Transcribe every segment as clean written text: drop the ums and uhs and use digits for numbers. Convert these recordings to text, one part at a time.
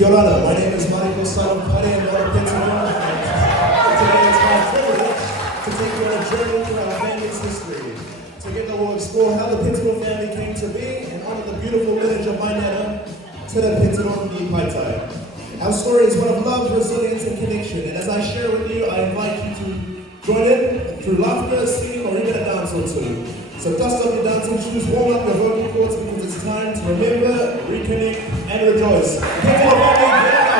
Kia ora, my name is Mariko son of Paitai and Alfred. Today it's my privilege to take you on a journey through our family's history. Together we'll explore how the Paitai family came to be and honor the beautiful lineage of my nana, Te Paitai. Our story is one of love, resilience, and connection, and as I share with you, I invite you to join in through laughter, singing, or even a dance or two. So dust off your dancing shoes, warm up your vocal cords because it's time to remember, reconnect, and rejoice. Paitai family, get it up.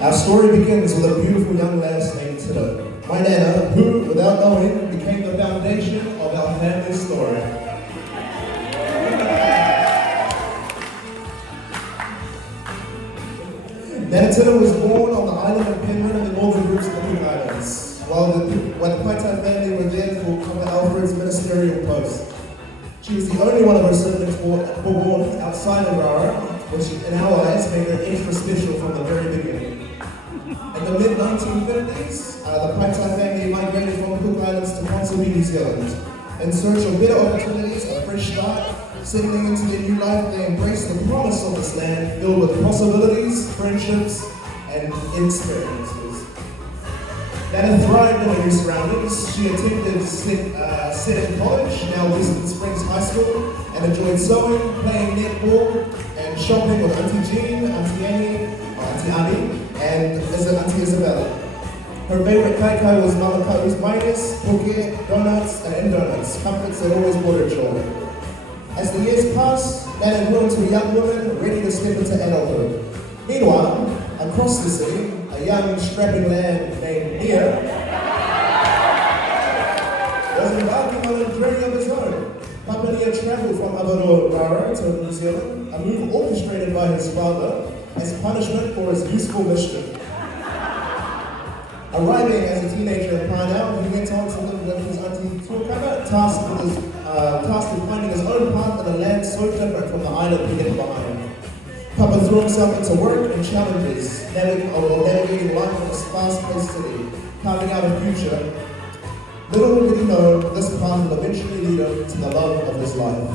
Our story begins with a beautiful young lass named Tita, my nana, who, without knowing, became the foundation of our family story. Nana Tita was born on the island of Penryn in the northern groups of the Cook Islands, while the Paitai family were there for Commander Alfred's ministerial post. She was the only one of her siblings born outside of Rara, which in our eyes made her extra special from the very beginning. In the mid-1950s, the Paitai family migrated from the Cook Islands to Ponsonby, New Zealand. In search of better opportunities, a fresh start, settling into their new life, they embraced the promise of this land filled with possibilities, friendships, and experiences. Nana thrived in her new surroundings. She attended Seton College, now Western Springs High School, and enjoyed sewing, playing netball, and shopping with Auntie Jean, Auntie Annie, and Auntie Isabella. Her favorite kaikai was Mama Karu's minus, poke, donuts, and donuts, comforts that always brought her joy. As the years passed, Nana grew into a young woman ready to step into adulthood. Meanwhile, across the sea, a young, strapping lad named Nia was embarking on a journey of his own. Papa Nia traveled from Aotearoa to New Zealand, a move orchestrated by his father as punishment for his useful mischief. Arriving as a teenager in Parnell, he went on to live with his auntie Tuakana, tasked with finding his own path in a land so different from the island he left behind. Papa threw himself into work and challenges, navigating life in this fast-paced city, carving out a future. Little did he know, this path would eventually lead him to the love of his life.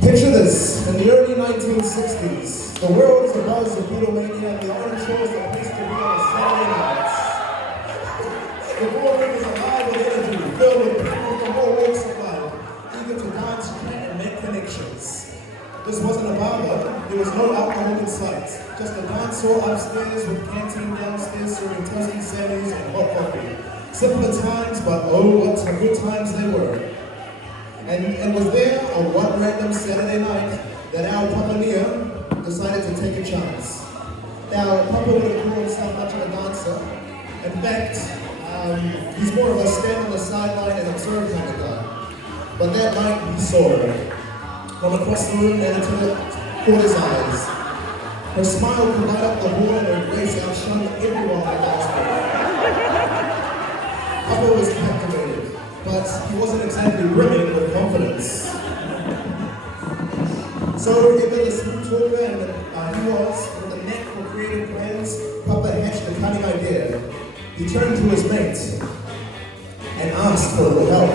Picture this, in the early 1960s, the world is abuzz of Beatlemania and the orange show is the place to be on a Saturday night. The boardroom is alive with energy, filled with people from all walks of life, eager to dance, chat, and make connections. This wasn't a bar though, there was no alcohol in sight, just a dance hall upstairs with canteen downstairs serving toasty sandwiches and hot coffee. Simpler times, but oh, what good times they were. And was there on one random Saturday night that our Papa Nia decided to take a chance. Now, Papa wouldn't call himself much of a dancer. In fact, he's more of a stand on the sideline and observe kind of guy. But that night, he saw her. From across the room, Nana caught his eyes. Her smile could light up the hall and her grace outshone everyone on the dance floor. Papa was captivated, but he wasn't exactly brimming with confidence. So, given the smooth talker and he was, with a knack for creative plans, Papa hatched a cunning idea. He turned to his mate and asked for a little help.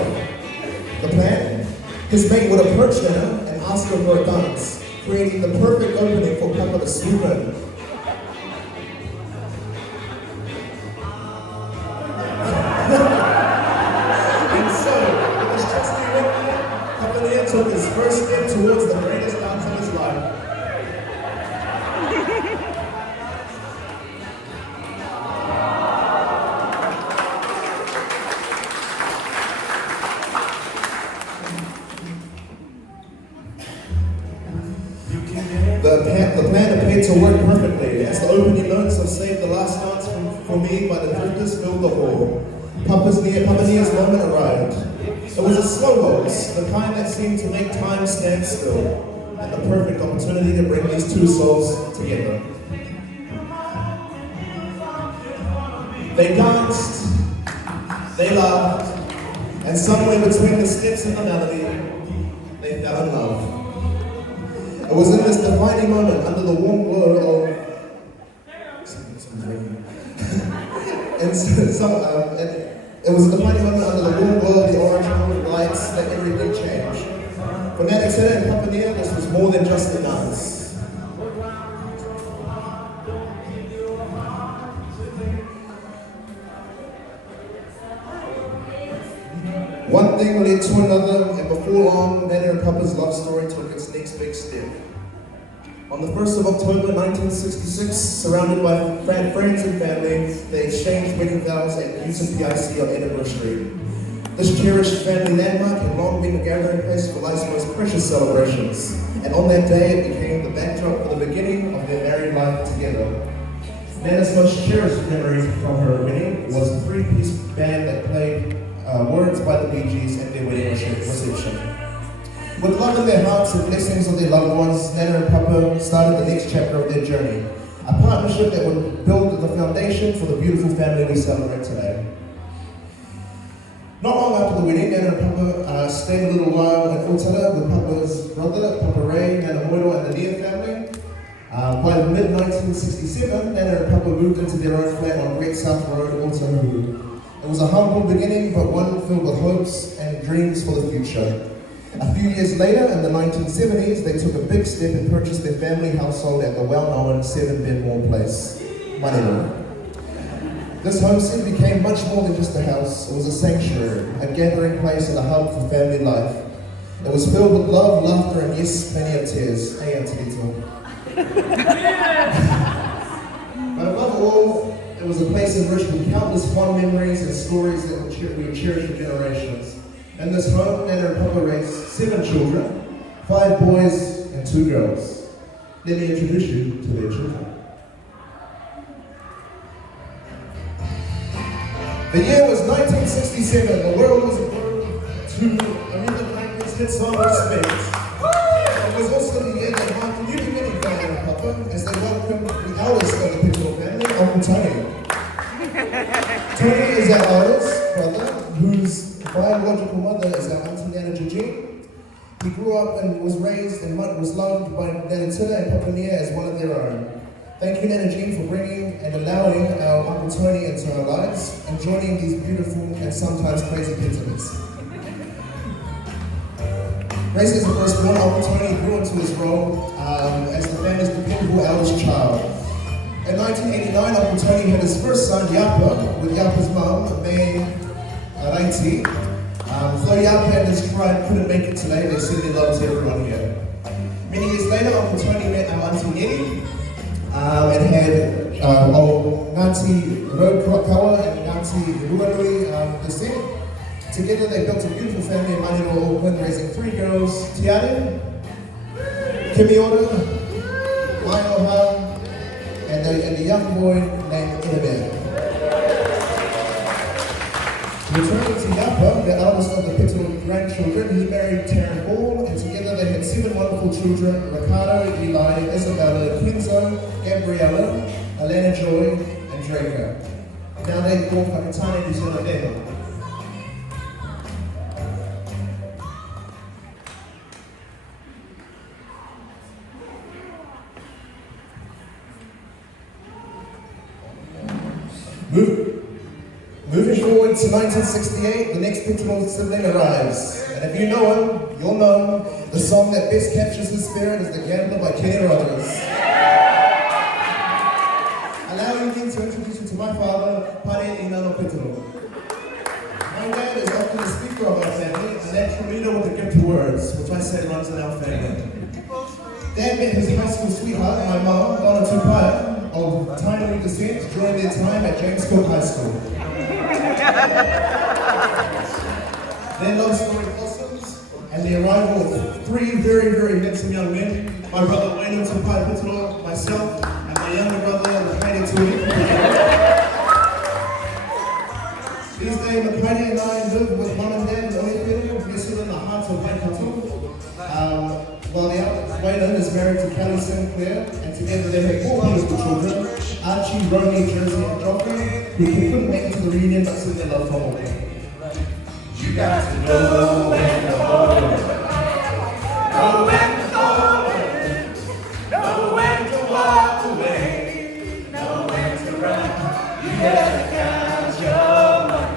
The plan? His mate would approach Nana and ask her for a dance, creating the perfect opening for Papa to swoop in. opening notes of Save the Last Dance for Me by the Drifters filled the hall. Papa Nia's moment arrived. It was a slow waltz, the kind that seemed to make time stand still, and the perfect opportunity to bring these two souls together. They danced, they laughed, and somewhere between the steps and the melody, they fell in love. It was in this defining moment, under the warm glow of it was a defining moment under the warm glow of the orange lights that everything changed. For Nana and Papa Nia, this was more than just a dance. One thing led to another, and before long, Nana and Papa's love story took its next big step. On the 1st of October 1966, surrounded by friends and family, they exchanged wedding vows at Newton PIC on Edinburgh Street. This cherished family landmark had long been a gathering place for life's most precious celebrations, and on that day it became the backdrop for the beginning of their married life together. Nana's most cherished memory from her wedding was a three-piece band that played words by the Bee Gees at their wedding reception. With love in their hearts and blessings of their loved ones, Nana and Papa started the next chapter of their journey, a partnership that would build the foundation for the beautiful family we celebrate today. Not long after the wedding, Nana and Papa stayed a little while in Otara with Papa's brother, Papa Ray, Nana Moiro, and the Nia family. By mid-1967, Nana and Papa moved into their own flat on Great South Road, Otahuru. It was a humble beginning, but one filled with hopes and dreams for the future. A few years later, in the 1970s, they took a big step and purchased their family household at the well-known 7-bed Mall place, Manero. This homestead became much more than just a house. It was a sanctuary, a gathering place and a hub for family life. It was filled with love, laughter, and yes, plenty of tears. Hey, Antonito. But above all, it was a place enriched with countless fond memories and stories that we would cherish for generations. In this home, Nana and Papa raised 7 children, 5 boys and 2 girls. Let me introduce you to their children. The year was 1967. The world was aglow to Aretha Franklin's hit song Respect. It was also the year that marked a new beginning for Nana and Papa as they welcomed the eldest of the Piccolo family, Uncle Tony. Tony is our eldest brother, whose biological mother is our Auntie Nana Gigi. He grew up and was raised and was loved by Nana Tita and Papa Nia as one of their own. Thank you, Nana Jean, for bringing and allowing our Uncle Tony into our lives and joining these beautiful and sometimes crazy intimates. Raised as the firstborn, Uncle Tony grew into his role as the family's dependable eldest child. In 1989, Uncle Tony had his first son, Yapa, with Yapa's mum, May Raiti. Though Yapa and his tribe couldn't make it today, they said they loved everyone here. Many years later, Uncle Tony met our Auntie Neri and had Ngāti Rokawa and Ngāti Ruanui descent. Together, they built a beautiful family in Manero, Auckland, raising 3 girls, Tiare, Kimiora, Maioha, and a young boy named Inabel. Returning to Yapa, the eldest of the Piccolo grandchildren, he married Taryn Ball, and together they had 7 wonderful children: Ricardo, Eli, Isabella, Kenzo, Gabriella, Alana Joy, and Draco. Now they call Paitai New Zealand. Moving forward to 1968, the next Piccolo sibling arrives. And if you know him, you'll know him. The song that best captures his spirit is The Gambler by Kenny Rogers. Allowing me to introduce you to my father, Pare Inano Piccolo. My dad is often the speaker of our family, a natural leader with a gift of words, which I say runs in our family. Dad met his high school sweetheart, my mom, Donna Tupaya, of Tainui descent during their time at James Cook High School. Their love story blossoms, and the arrival of 3 very, very handsome young men, my brother Wayne Tupaya Piccolo, myself, and my younger brother These days, Paitai and I live with mum and dad in Alfred, nestled in the heart of Waikato. While the Waylon is married to Kelly Sinclair, and together they make 4 beautiful children, Archie, Romy, Jersey, and Joffrey, who couldn't make it to the reunion but send their love for home. You got to know when to hold it, know when to hold it, know when to walk away, know when to run. You gotta count your money.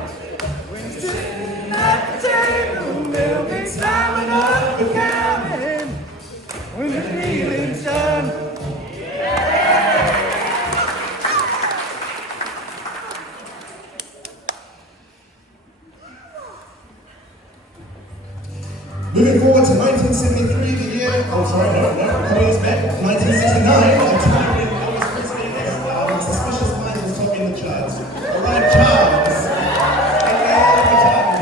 When you're sitting at the table, there'll be time enough for counting. When the feeling's done. Moving forward to 1973, the year, coming us back, 1969, a time when Elvis Presley and Suspicious Minds was topping the charts. Alright, Charles, aka Alfred Charles.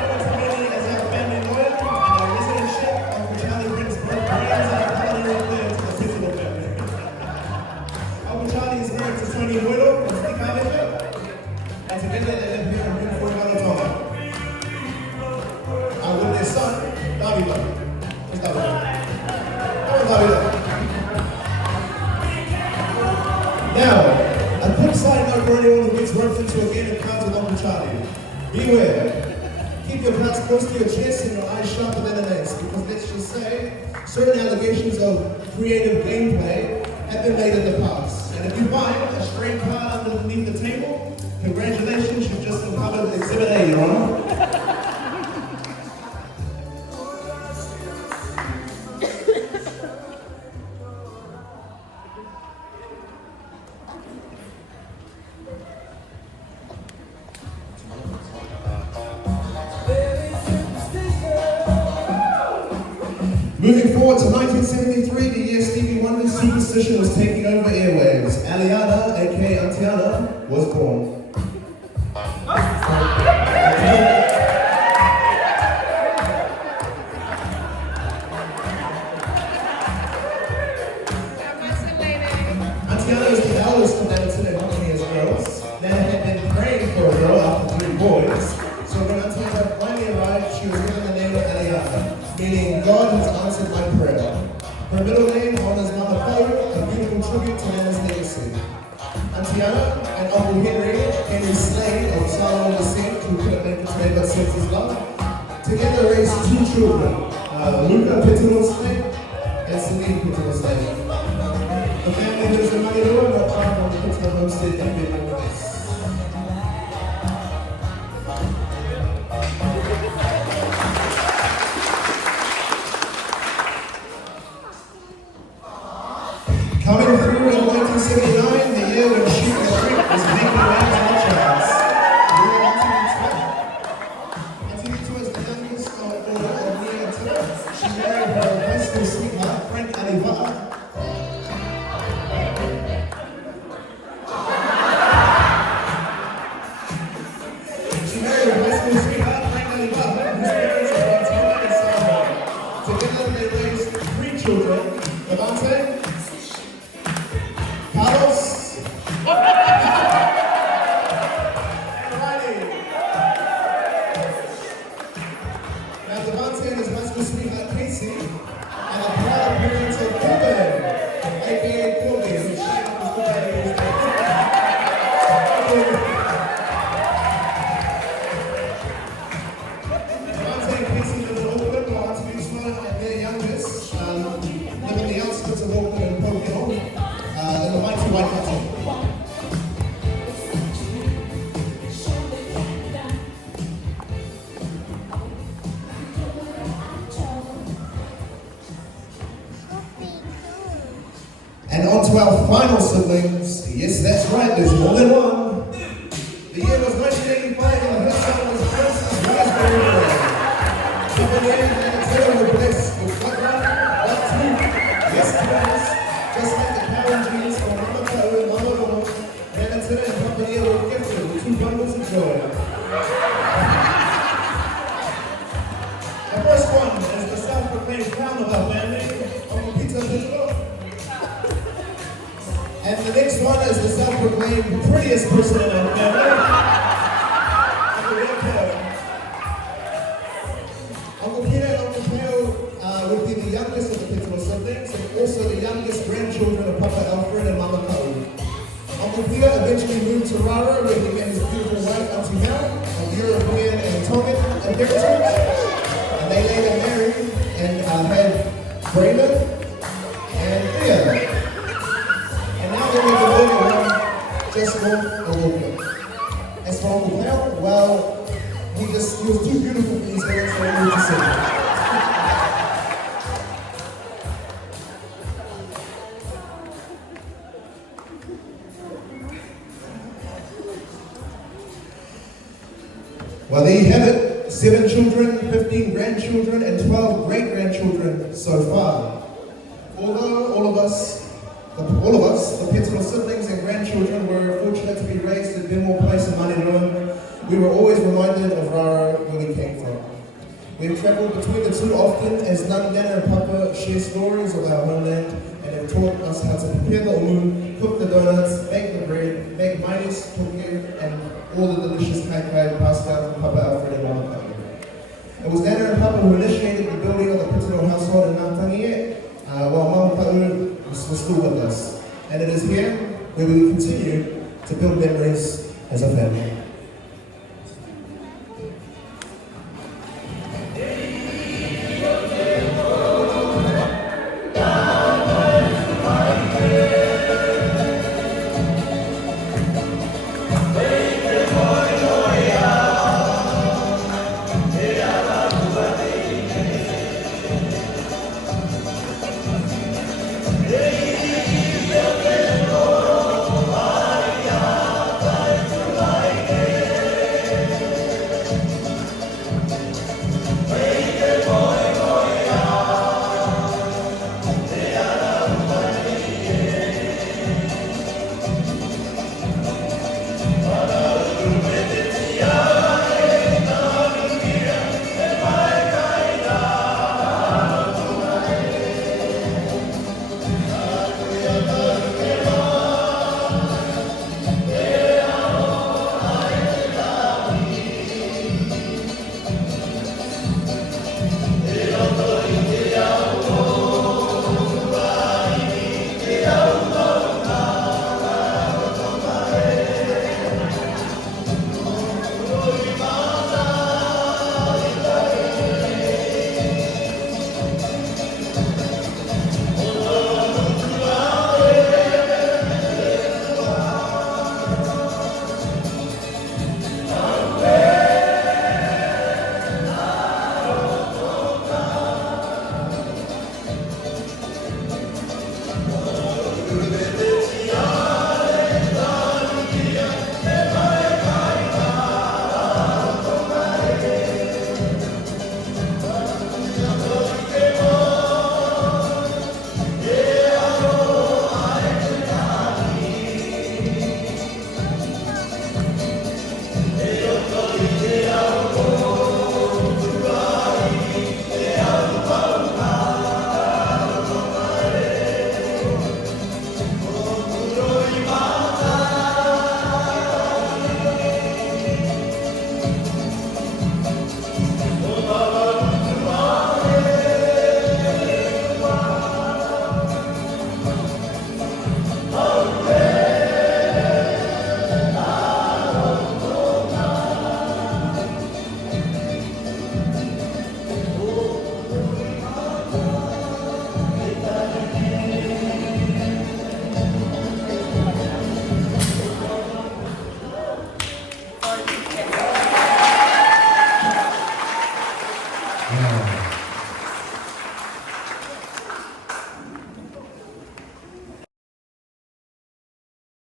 Known community as our family lawyer and our residentship, Uncle Charlie brings both brains and a culinary flair to the Festival family. Uncle Charlie is married to Tony Muelo from Stikavika, and together they live here in beautiful Rarotonga. With their son, David. Where's David? Now, a quick side note for anyone who gets roped into a game of cards with Uncle Charlie. Beware. Keep your cards close to your chest and your eyes sharper than an ace, because let's just say, certain allegations of creative gameplay have been made in the past. And if you find a stray card underneath the table, congratulations, you've just uncovered Exhibit A, Your Honor. Moving forward to 1973, the year Stevie Wonder's Superstition was taking over airwaves. Aliana, aka Antiana, was born. Antiana is the eldest of Edison and Company as girls. They had been praying for a girl after 3 boys. So when Antiana finally arrived, she was given the name of Aliana, meaning God has answered my prayer. Her middle name honors Mother Poe, a beautiful tribute to Nana's legacy. Antiana and Uncle Henry Slade of Solomon descent, who couldn't make it today but sent his love, together raised 2 children, Luca Petito Slade and Celine Petito Slade. The family lives in Manilua and are part of the Petito homestead in Bedford Place. Coming through in 1979, the year when Shoot the Creek was making waves on the charts. Antigua is the youngest daughter of Nia and Tara. She married her high school sweetheart, Frank Aliva'a. She married her high school sweetheart, Frank Aliva'a, whose parents are Montana and Samoa. Together they raised 3 children, Levante, Carlos, and Riley. Now Devante and his high school sweetheart Casey, and the proud parents of Cuban, aka Kobe, who shared his book at his Devante and Casey live in Auckland, while Auntie Smart and their youngest live in the outskirts of Auckland and Pokemon. In the mighty Waikato. And on to our final siblings. Yes, that's right, there's more than one. The year was 1985 and her son was Francis Raspberry Boy. Couple names and a tail were blessed with what one, what 2, yes, twins. Just like the Karen genes from Mama Poe and Mama Momo, Renatilla and Company were gifted with 2 bundles of joy. The first one is the self-proclaimed crown of our family, Uncle Peter Pittsburgh. And And the next one is the self-proclaimed prettiest person in our family. Uncle Peter and Uncle Cleo would be the youngest of the Pittsburgh siblings and also the youngest grandchildren of Papa Alfred and Mama Kau. Uncle Peter eventually moved to Rara where he met his beautiful wife, Auntie Mel, of European and Tongan heritage. And they later married and had Braylon and Thea. And now they're making a little one, Jessica and William. As for Uncle Cleo, well, he was too beautiful for these hands, so he moved to Sydney. Well, there you have it. 7 children, 15 grandchildren, and 12 great-grandchildren so far. Although all of us, the Pittsburgh siblings and grandchildren, were fortunate to be raised in Benmore Place in Manirua, we were always reminded of Rara, where we came from. We have travelled between the two often as Nana and Papa share stories of our homeland and have taught us how to prepare the omu, cook the donuts, bake the bread, make maize, toke, and all the delicious paitai passed down from Papa Alfred and Mama Kau. It was Nana and Papa who initiated the building of the Pittsburgh household in Ngātangie, while Mama Kau was still with us. And it is here where we will continue to build memories as a family.